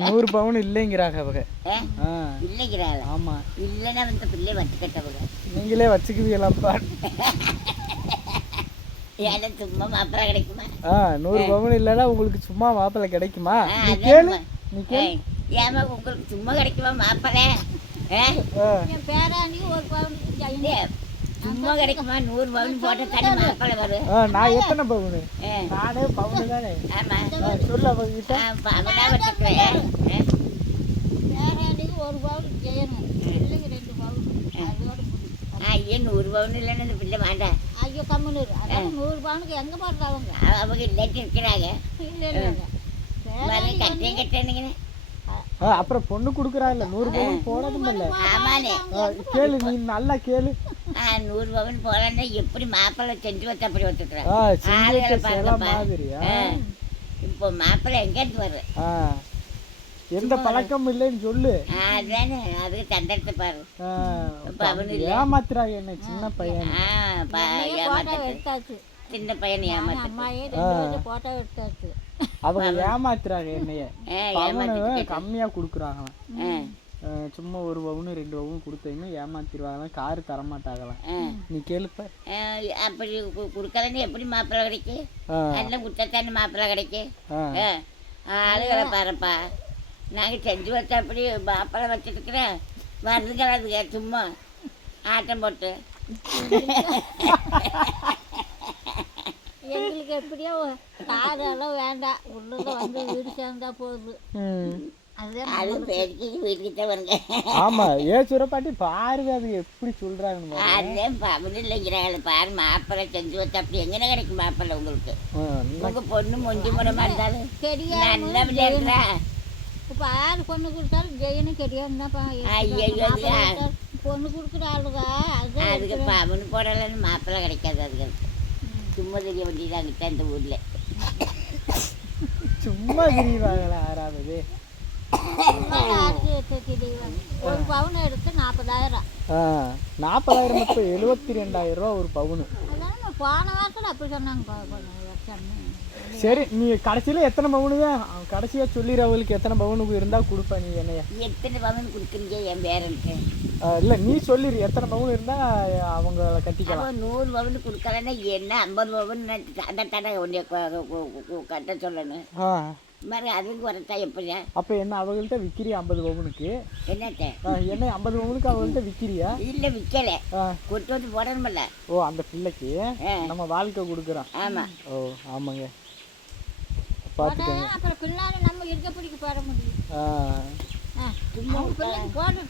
100 பவுன் இல்லைங்கிறாங்க அவங்க. இல்லைங்கிறாங்க. ஆமா. இல்லைன்னா வந்து பிள்ளை வச்சுக்கிட்டவங்க. நீங்களே வச்சுக்குவீங்களாப்பா? ஏன்னா சும்மா மாப்பிள்ளை கிடைக்குமா? 100 பவுன் இல்லைன்னா உங்களுக்கு சும்மா மாப்பிள்ளை கிடைக்குமா? நீ கேளு. ஏமா உங்களுக்கு சும்மா கிடைக்குமா மாப்பிள்ளை? என் பேராண்டிக்கு ஒரு பவுனுக்கு சும்மா கிடைக்குமா? 100 பவுன் போட்ட தானே மாப்பிள்ளை வரும். நான் எத்தனை பவுனு? நானே பவுனு தானே. ஆமா சொல்லு அவங்க கிட்ட. அவனா வச்சுக்கிறேன். பேராண்டிக்கு ஒரு பவுன் செய்யணும். பிள்ளைக்கு 2 பவுன். அதோட ஐயோ 100 பவுன் இல்லைன்னு அந்த பிள்ளை வேண்டாம். ஐயோ கம்முன்னு அதான் 100 பவுனுக்கு எங்கே போடுறாங்க? அவங்க இல்லைட்டு இருக்கிறாங்க. இல்லை இல்லை கட்டேன் கட்டேனுங்கண்ணே. அப்புறம் பொண்ணு கொடுக்குறா இல்ல 100 பவுன் போடணும் இல்ல. ஆமாண்ணே. கேளு, நீ நல்லா கேளு. 100 பவுன் போடலன்னா எப்படி மாப்பிள்ளை செஞ்சு வச்சு அப்படி வச்சுக்கிறேன். இப்போ மாப்பிள்ளை எங்கேருந்து வரும்? எந்த பழக்கம் இல்லைன்னு சொல்லு. அதானே அதுக்கு தண்டத்தை பாரு. ஏமாத்துறாங்க என்ன சின்ன பையன். எடுத்தாச்சு சின்ன பையன் ஏமாத்து. அம்மாயே போட்டோ எடுத்தாச்சு. அவங்க ஏமாத்துறாங்க என்னைய. பவுனு கம்மியா குடுக்குறாங்க. சும்மா 1 பவுன் 2 பவுன் கொடுத்தீங்கன்னா ஏமாத்திடுவாங்களாம். காரு தரமாட்டாங்களாம். நீ கேளுப்ப. அப்படி கொடுக்கலன்னு எப்படி மாப்பிள்ளை கிடைக்கும்? அதெல்லாம் கொடுத்தாத்தானே மாப்பிள்ளை கிடைக்கும். ஆளுகளை பாருப்பா. நாங்கள் செஞ்சு வச்சா அப்படி மாப்பிள்ளை வச்சுருக்கிறேன். வருதுங்கிறாதுங்க சும்மா ஆட்டம் போட்டு. எங்களுக்கு எப்படியோ காரெல்லாம் வேண்டாம். உள்ளுக்கு வந்து வீடு சேர்ந்தா போகுது. அது பேருக்கு வீட்டுக்கு தான் வருங்க. ஆமா சுரப்பாட்டி பாருங்க அது எப்படி சொல்றாங்க. அதுதான் பவுன் இல்லைங்கிறாங்க பாரு. மாப்பிள்ளை செஞ்சு வச்சா அப்படி எங்கே கிடைக்கும் மாப்பிள்ளை உங்களுக்கு? உங்க பொண்ணு மொஞ்சி முடமா இருந்தாலும் நல்ல விளையாடுறா. இப்போ ஆறு பொண்ணு கொடுத்தாலும் ஜெயனும் கிடையாது தான் பொண்ணு கொடுக்குற ஆளுங்க. அதுக்கு பவுன் போடலன்னு மாப்பிள்ளை கிடைக்காது. அதுக்கு சும்மா தெரிய வேண்டியதாங்கிட்ட இந்த ஊர்ல சும்மா தெரியவாங்களா? ஆறாவது ஒரு பவுன் எடுத்து 40,000. 40,000 மட்டும் 72,000 ரூபா ஒரு பவுனு. அதான் போன வாரத்தில் அப்படி சொன்னாங்க. சரி நீ கடைசியில் எத்தனை பவுனுங்க கடைசியாக சொல்லிடு. அவங்களுக்கு எத்தனை பவுனுக்கு இருந்தால் கொடுப்ப. நீ என்னைய எத்தனை பவுன் கொடுக்குறீங்க என் பேரனுக்கு? இல்லை நீ சொல்லிடு எத்தனை பவுன் இருந்தால் அவங்க கட்டிக்கலாம். 100 பவுன் கொடுக்கலன்னா என்ன 50 பவுன் அந்த தடை உன்னை கட்ட சொல்லணும். மாதிரி அதுக்கு வரத்தா எப்படியா? அப்போ என்ன அவங்கள்ட்ட விற்கிறியா 50 பவுனுக்கு? என்னத்த என்ன 50 பவுனுக்கு அவங்கள்ட்ட விற்கிறியா? இல்லை விற்கலை. கொட்டு வந்து போடணுமில்ல. ஓ அந்த பிள்ளைக்கு நம்ம வாழ்க்கை கொடுக்குறோம். ஆமாம். ஓ ஆமாங்க பார்த்துக்கோங்க. அப்புறம் பின்னாடி நம்ம இருக்க பிடிக்க போட முடியும். சும்மா போட்டு